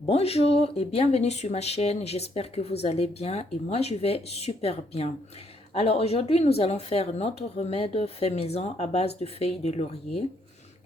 Bonjour et bienvenue sur ma chaîne, j'espère que vous allez bien et moi je vais super bien. Alors aujourd'hui nous allons faire notre remède fait maison à base de feuilles de laurier.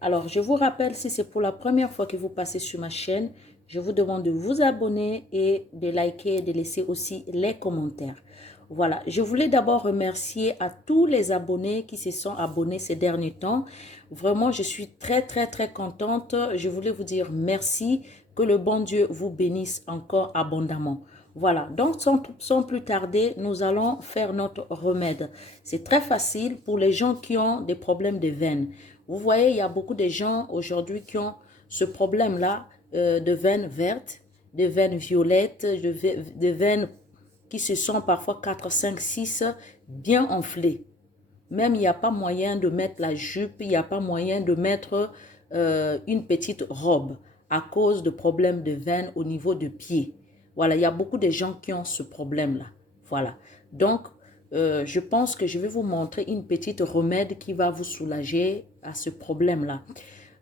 Alors je vous rappelle, si c'est pour la première fois que vous passez sur ma chaîne, je vous demande de vous abonner et de liker et de laisser aussi les commentaires. Voilà, je voulais d'abord remercier à tous les abonnés qui se sont abonnés ces derniers temps. Vraiment, je suis très contente. Je voulais vous dire merci, que le bon Dieu vous bénisse encore abondamment. Voilà, donc sans plus tarder, nous allons faire notre remède. C'est très facile pour les gens qui ont des problèmes de veines. Vous voyez, il y a beaucoup de gens aujourd'hui qui ont ce problème-là de veines vertes, de veines violettes, de veines qui se sont parfois 4, 5, 6 bien enflées. Même il n'y a pas moyen de mettre la jupe, il n'y a pas moyen de mettre une petite robe à cause de problèmes de veines au niveau de pied. Voilà, il y a beaucoup de gens qui ont ce problème-là. Voilà. Donc, je pense que je vais vous montrer une petite remède qui va vous soulager à ce problème-là.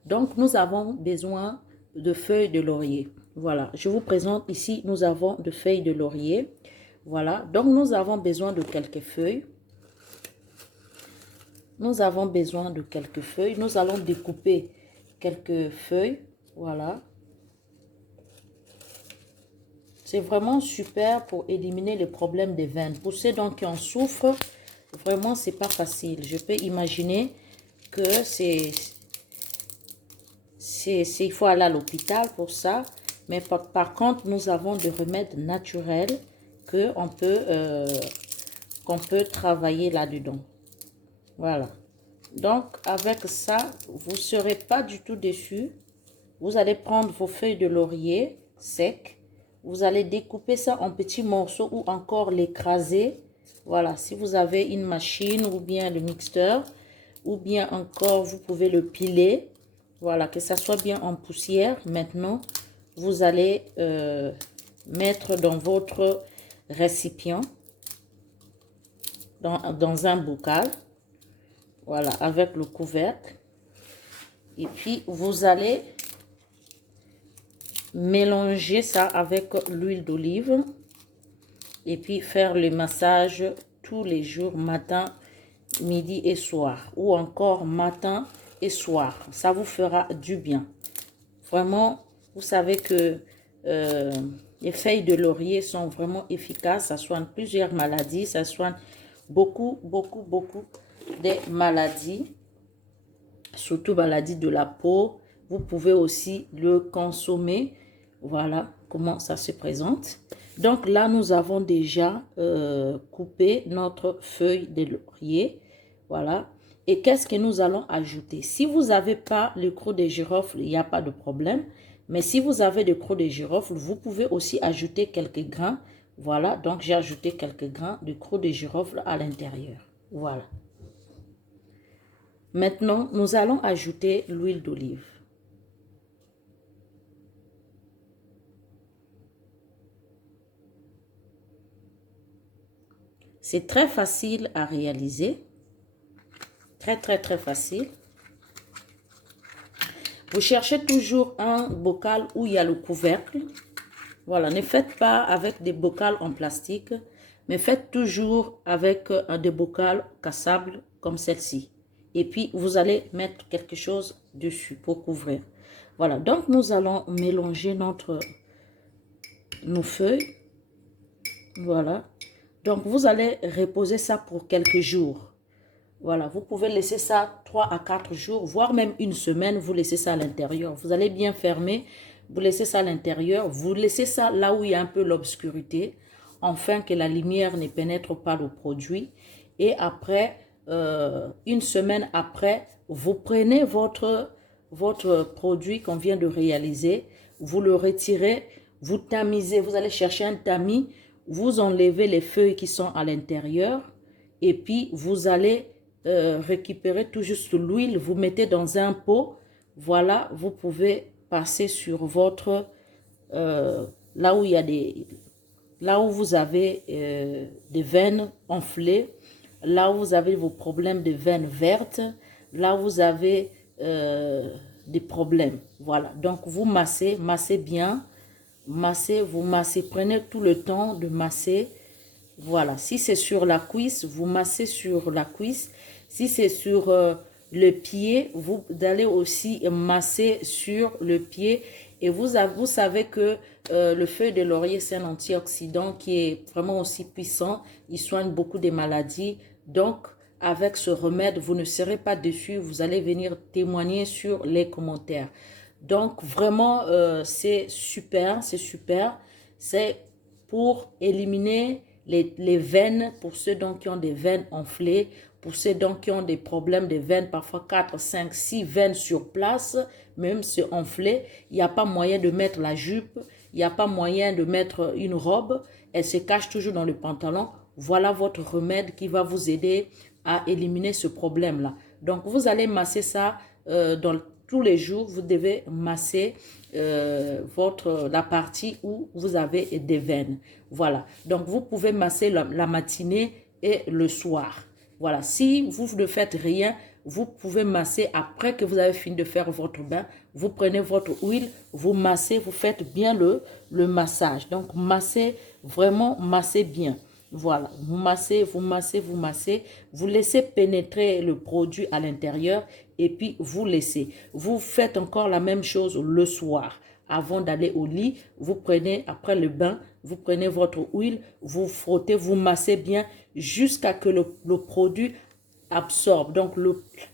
Donc, nous avons besoin de feuilles de laurier. Voilà, je vous présente ici, nous avons de feuilles de laurier. Voilà, donc nous avons besoin de quelques feuilles. Nous avons besoin de quelques feuilles. Nous allons découper quelques feuilles. Voilà. C'est vraiment super pour éliminer les problèmes des veines. Pour ceux donc qui en souffrent, vraiment, c'est pas facile. Je peux imaginer que il faut aller à l'hôpital pour ça. Mais par contre, nous avons des remèdes naturels qu'on peut travailler là-dedans. Voilà. Donc, avec ça, vous ne serez pas du tout déçus. Vous allez prendre vos feuilles de laurier secs. Vous allez découper ça en petits morceaux ou encore l'écraser. Voilà, si vous avez une machine ou bien le mixeur, ou bien encore vous pouvez le piler. Voilà, que ça soit bien en poussière. Maintenant, vous allez mettre dans votre récipient, dans un bocal. Voilà, avec le couvercle. Et puis, vous allez mélanger ça avec l'huile d'olive. Et puis, faire le massage tous les jours, matin, midi et soir. Ou encore matin et soir. Ça vous fera du bien. Vraiment, vous savez que les feuilles de laurier sont vraiment efficaces. Ça soigne plusieurs maladies. Ça soigne beaucoup des maladies, surtout maladies de la peau. Vous pouvez aussi le consommer. Voilà comment ça se présente. Donc là, nous avons déjà coupé notre feuille de laurier. Voilà. Et qu'est-ce que nous allons ajouter? Si vous n'avez pas le croc de girofle, il n'y a pas de problème. Mais si vous avez le croc de girofle, vous pouvez aussi ajouter quelques grains. Voilà, donc j'ai ajouté quelques grains de croc de girofle à l'intérieur. Voilà. Maintenant, nous allons ajouter l'huile d'olive. C'est très facile à réaliser. Très facile. Vous cherchez toujours un bocal où il y a le couvercle. Voilà, ne faites pas avec des bocals en plastique, mais faites toujours avec des bocals cassables comme celle-ci. Et puis, vous allez mettre quelque chose dessus pour couvrir. Voilà, donc nous allons mélanger nos feuilles. Voilà. Donc, vous allez reposer ça pour quelques jours. Voilà, vous pouvez laisser ça 3 à 4 jours, voire même une semaine, vous laissez ça à l'intérieur. Vous allez bien fermer, vous laissez ça à l'intérieur, vous laissez ça là où il y a un peu l'obscurité, afin que la lumière ne pénètre pas le produit. Et après, une semaine après, vous prenez votre produit qu'on vient de réaliser, vous le retirez, vous tamisez, vous allez chercher un tamis, vous enlevez les feuilles qui sont à l'intérieur et puis vous allez récupérer tout juste l'huile, vous mettez dans un pot, voilà, vous pouvez passer sur votre, là où il y a là où vous avez des veines enflées, là où vous avez vos problèmes de veines vertes, là où vous avez des problèmes, voilà, donc vous massez bien, Massez, vous massez. Prenez tout le temps de masser. Voilà. Si c'est sur la cuisse, vous massez sur la cuisse. Si c'est sur le pied, vous allez aussi masser sur le pied. Et vous savez que le feuille de laurier, c'est un antioxydant qui est vraiment aussi puissant. Il soigne beaucoup de maladies. Donc, avec ce remède, vous ne serez pas déçus. Vous allez venir témoigner sur les commentaires. Donc, vraiment, c'est super, c'est super. C'est pour éliminer les veines, pour ceux donc qui ont des veines enflées, pour ceux donc qui ont des problèmes de veines, parfois 4, 5, 6 veines sur place, même se enflées. Il n'y a pas moyen de mettre la jupe, il n'y a pas moyen de mettre une robe. Elle se cache toujours dans le pantalon. Voilà votre remède qui va vous aider à éliminer ce problème-là. Donc, vous allez masser ça tous les jours. Vous devez masser la partie où vous avez des veines. Voilà. Donc, vous pouvez masser la matinée et le soir. Voilà. Si vous ne faites rien, vous pouvez masser après que vous avez fini de faire votre bain. Vous prenez votre huile, vous massez, vous faites bien le massage. Donc, massez, vraiment massez bien. Voilà, vous massez, vous massez, vous massez, vous laissez pénétrer le produit à l'intérieur et puis vous laissez. Vous faites encore la même chose le soir. Avant d'aller au lit, vous prenez, après le bain, vous prenez votre huile, vous frottez, vous massez bien jusqu'à que le produit absorbe. Donc,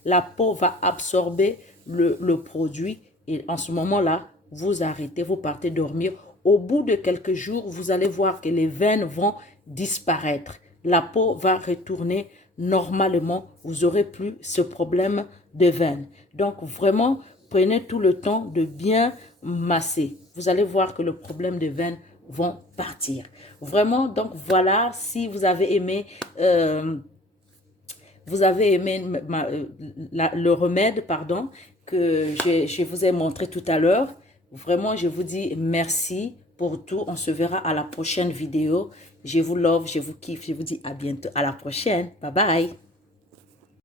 la peau va absorber le produit et en ce moment-là, vous arrêtez, vous partez dormir. Au bout de quelques jours, vous allez voir que les veines vont disparaître. La peau va retourner normalement. Vous n'aurez plus ce problème de veines. Donc, vraiment, prenez tout le temps de bien masser. Vous allez voir que le problème de veines vont partir. Vraiment, donc voilà, si vous avez aimé... le remède, pardon, que je vous ai montré tout à l'heure. Vraiment, je vous dis merci pour tout. On se verra à la prochaine vidéo. Je vous love, je vous kiffe. Je vous dis à bientôt. À la prochaine. Bye bye.